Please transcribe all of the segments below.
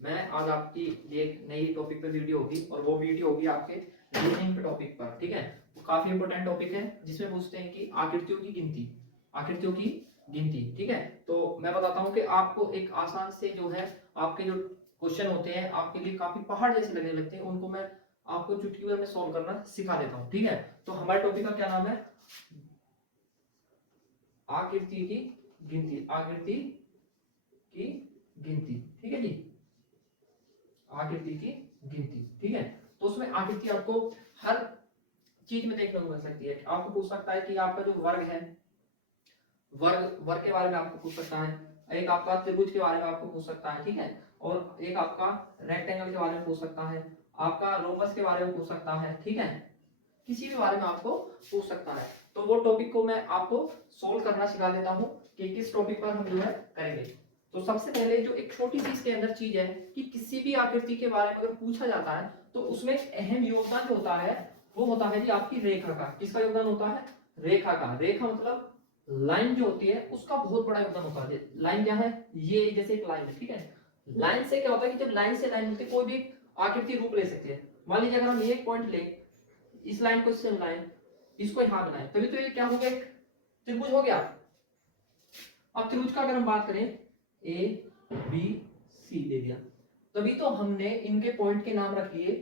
मैं आज आपकी लिए एक नई टॉपिक पे वीडियो होगी और वो वीडियो होगी आपके रीजनिंग के टॉपिक पर। ठीक है, वो काफी इंपॉर्टेंट टॉपिक है जिसमें पूछते हैं कि आकृतियों की गिनती, आकृतियों की गिनती। ठीक है, तो मैं बताता हूँ कि आपको एक आसान से जो है आपके जो क्वेश्चन होते हैं आपके लिए काफी पहाड़ जैसे लगने लगते हैं, उनको मैं आपको चुटकी भर में सॉल्व करना सिखा देता हूँ। ठीक है, तो हमारे टॉपिक का क्या नाम है? आकृति की गिनती, आकृति की गिनती। ठीक है जी, आकृति की गिनती। ठीक है, तो उसमें आकृति आपको हर चीज में देखने को मिल सकती है। आपको पूछ सकता है कि आपका जो वर्ग है, वर्ग वर्ग के बारे में आपको पूछ सकता है, एक आपका त्रिभुज के बारे में आपको पूछ सकता है। ठीक है, और एक आपका रेक्टेंगल के बारे में पूछ सकता है, आपका रोमस के बारे में पूछ सकता है। ठीक है, किसी भी बारे में आपको पूछ सकता है। तो वो टॉपिक को मैं आपको सोल्व करना सिखा देता हूँ कि किस टॉपिक पर हम जो है करेंगे। तो सबसे पहले जो एक छोटी सी इसके अंदर चीज है कि किसी भी आकृति के बारे में अगर पूछा जाता है तो उसमें एक अहम योगदान जो होता है वो होता है जी आपकी रेखा का। किसका योगदान होता है? रेखा का। रेखा मतलब लाइन जो होती है उसका बहुत बड़ा योगदान होता है। लाइन क्या है? ये जैसे एक लाइन है। ठीक है, लाइन से क्या होता है कि जब लाइन से लाइन मिलती है कोई भी आकृति रूप ले सकती है। मान लीजिए अगर हम ये पॉइंट ले, इस लाइन को इससे मिलाएं, इसको यहां बनाएं, तभी तो ये क्या हो गया? एक त्रिभुज हो गया। अब त्रिभुज का अगर हम बात करें, ए बी सी दे दिया, तभी तो हमने इनके पॉइंट के नाम रख लिए,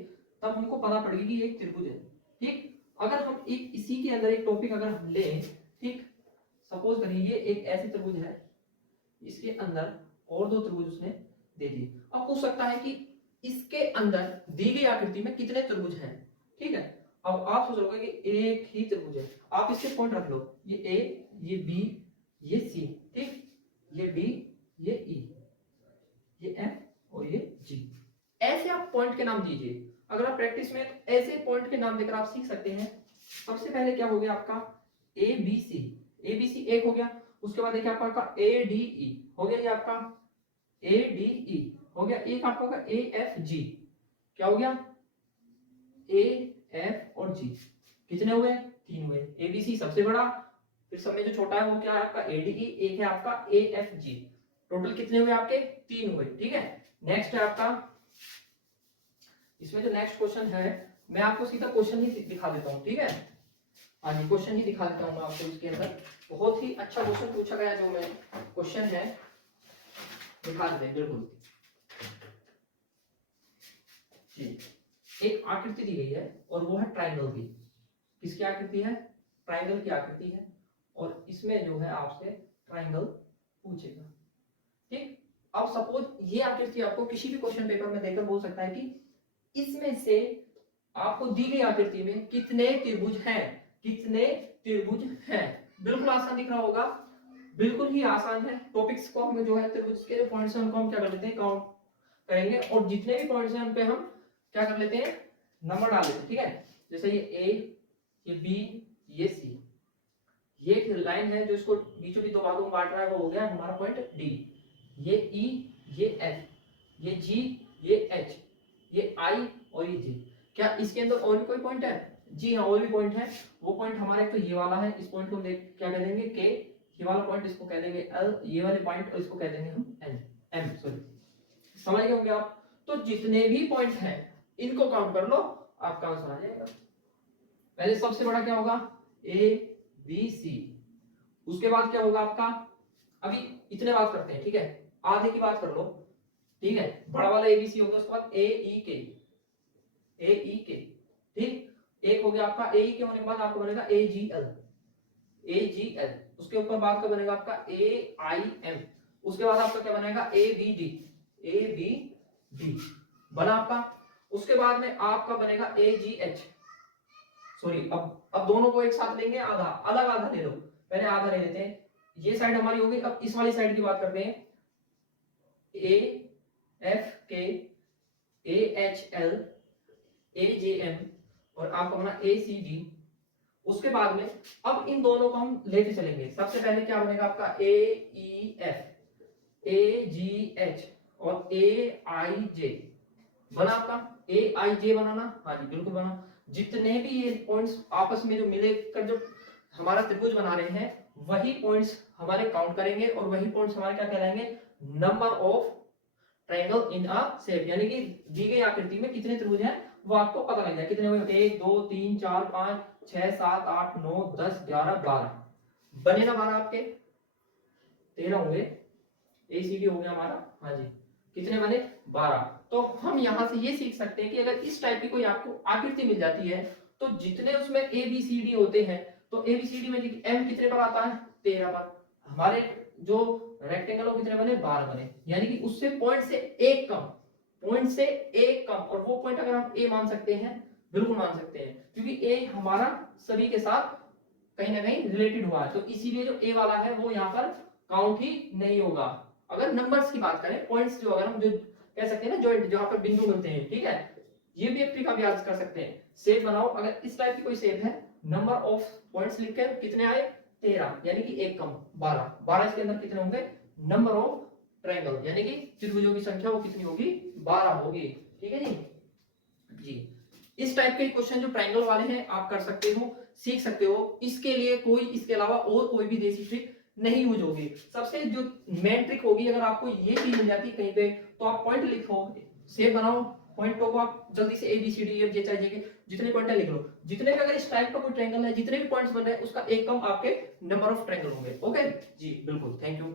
तब हमको पता पड़ेगी कि ये एक त्रिभुज है। ठीक, अगर हम एक इसी के अंदर एक टॉपिक अगर हम लें, ठीक, सपोज करिए ये एक ऐसी त्रिभुज है, इसके अंदर और दो त्रिभुज उसने दे दिए। अब पूछ सकता है कि इसके अंदर दी गई आकृति में कितने त्रिभुज हैं। ठीक है, अब आप सोच लोगे कि एक ही त्रिभुज है, आप इसके पॉइंट रख लो, ये ए, ये बी, ये सी। ठीक, ये डी, ये ई, ये एफ और ये जी। ऐसे आप पॉइंट के नाम दीजिए। अगर आप प्रैक्टिस में ऐसे पॉइंट के नाम देकर आप सीख सकते हैं। सबसे पहले क्या हो गया आपका? ए बी सी। ए बी सी एक हो गया, उसके बाद देखिए आपका ए डी ई हो गया, ये आपका ए डी ई हो गया, एक आपका होगा ए एफ जी। क्या हो गया? ए एफ और जी। कितने हुए? तीन हुए। ए बी सी सबसे बड़ा, फिर सब में जो छोटा है वो क्या है आपका ए डी ई, एक है आपका ए एफ जी। टोटल कितने हुए आपके? तीन हुए। ठीक है, नेक्स्ट है आपका, इसमें जो नेक्स्ट क्वेश्चन है मैं आपको सीधा क्वेश्चन ही दिखा देता हूँ। ठीक है, हाँ जी, क्वेश्चन ही दिखा देता हूँ मैं आपको। इसके अंदर बहुत ही अच्छा क्वेश्चन पूछा गया, जो मैं क्वेश्चन है दिखा देते हैं बिल्कुल जी। एक आकृति दी गई है और वो है ट्राइंगल की। किसकी आकृति है? ट्राइंगल की आकृति है, और इसमें जो है आपसे ट्राइंगल पूछेगा। ठीक, अब सपोज ये आकृति आपको किसी भी क्वेश्चन पेपर में देकर बोल सकता है कि इसमें से आपको दी गई आकृति में कितने त्रिभुज हैं, कितने त्रिभुज हैं। बिल्कुल आसान दिख रहा होगा, बिल्कुल ही आसान है। टॉपिक्स को हम जो है त्रिभुज के जो पॉइंट्स हैं उनको हम क्या कर लेते हैं, काउंट करेंगे, और जितने भी पॉइंट्स हैं उन पे हम क्या कर लेते हैं, नंबर डाल देते हैं। ठीक है, जैसे ये ए, ये बी, ये सी, ये एक लाइन है जो इसको बीचों बीच दो भागों में बांट रहा है, वो हो गया हमारा पॉइंट डी। ये ई, ये एफ, ये जी, ये एच, ये आई और ये जे। क्या इसके अंदर और भी कोई पॉइंट है? जी हाँ, और भी पॉइंट है। वो पॉइंट हमारे तो ये वाला है, इस पॉइंट को देख क्या कह देंगे के, ये वाला पॉइंट इसको कह देंगे एल, ये वाले पॉइंट और इसको कह देंगे हम एन, एम सॉरी। समझ गए होंगे आप? तो जितने भी पॉइंट हैं इनको काउंट कर लो, आपका आंसर आ जाएगा। पहले सबसे बड़ा क्या होगा? A B C. उसके बाद क्या होगा आपका? अभी इतने बात करते हैं। ठीक है, आधे की बात कर लो। ठीक है, बड़ा वाला एबीसी हो गया, उसके बाद ए ई के, ए ई के। ठीक, एक हो गया आपका ए ई के होने के बाद आपको बनेगा ए जी एल, ए जी एल। उसके ऊपर बाद का बनेगा आपका ए आई एम। उसके बाद आपका क्या बनेगा? A B D, A B D बना आपका। उसके बाद में आपका बनेगा ए जी एच। सॉरी, अब दोनों को एक साथ लेंगे, आधा अलग आधा ले लो। पहले आधा ले लेते हैं, ये साइड हमारी होगी। अब इस वाली साइड की बात करते हैं, A F K, A H L, A J M और आपका बना ए सी डी। उसके बाद में अब इन दोनों को हम लेते चलेंगे। सबसे पहले क्या बनेगा आपका? ए ई एफ, ए जी एच और ए आई जे बना आपका। ए आई जे बनाना, हाँ जी बिल्कुल बना। जितने भी ये पॉइंट्स आपस में जो मिलकर जो हमारा त्रिभुज बना रहे हैं, वही पॉइंट्स हमारे काउंट करेंगे और वही पॉइंट्स हमारे क्या कहलाएंगे? Number of triangle in a shape, यानी कि दी गई आकृति में कितने त्रिभुज हैं वो आपको पता लग जाए। कितने हुए, 1 2 3 4 5 6 7 8 9 10 11 12 बने ना 12 आपके, 13 होंगे, एसीडी हो गया हमारा। हाँ जी, कितने बने, 12। तो हम यहाँ से ये सीख सकते हैं कि अगर इस टाइप की कोई आपको आकृति मिल जाती है तो जितने उसमें ए बी सी डी होते हैं, तो ए बी सी डी में एम कितने पर आता है, 13 पर। हमारे जो रेक्टेंगल कितने बने, 12 बने, यानी कि उससे पॉइंट से एक कम, पॉइंट से एक कम। और वो पॉइंट अगर हम ए मान सकते हैं, बिल्कुल मान सकते हैं, क्योंकि ए हमारा सभी के साथ कहीं ना कहीं रिलेटेड हुआ है, तो इसीलिए जो ए वाला है वो यहाँ पर काउंट ही नहीं होगा। अगर नंबर्स की बात करें, पॉइंट्स जो अगर हम जो कह सकते हैं ना, जॉइंट जहां पर बिंदु मिलते हैं, ठीक है, ये भी एक ट्रिक आप याद कर सकते हैं। शेप बनाओ, अगर इस टाइप की कोई शेप है, नंबर ऑफ पॉइंट्स लिखकर कितने आए, 13, यानी कि एक कम 12, 12 इसके अंदर कितने होंगे, नंबर ऑफ ट्रायंगल, यानी कि त्रिभुजों की संख्या वो कितनी होगी, 12 होगी। ठीक है जी। जी, इस टाइप के क्वेश्चन जो ट्रायंगल वाले हैं आप कर सकते हो, सीख सकते हो। इसके लिए कोई, इसके अलावा और कोई भी देसी ट्रिक नहीं यूज होगी। सबसे जो मेन ट्रिक होगी, अगर आपको ये चीज मिल जाती है कहीं पे, तो आप पॉइंट लिखो, शेप बनाओ, पॉइंटों को आप जल्दी से A B C D F G H I J K जितने पॉइंट लिख लो, जितने भी अगर इस टाइप का कोई ट्रायंगल है, जितने भी पॉइंट्स बन रहे हैं उसका एक कम आपके नंबर ऑफ ट्रायंगल होंगे। ओके जी, बिल्कुल, थैंक यू।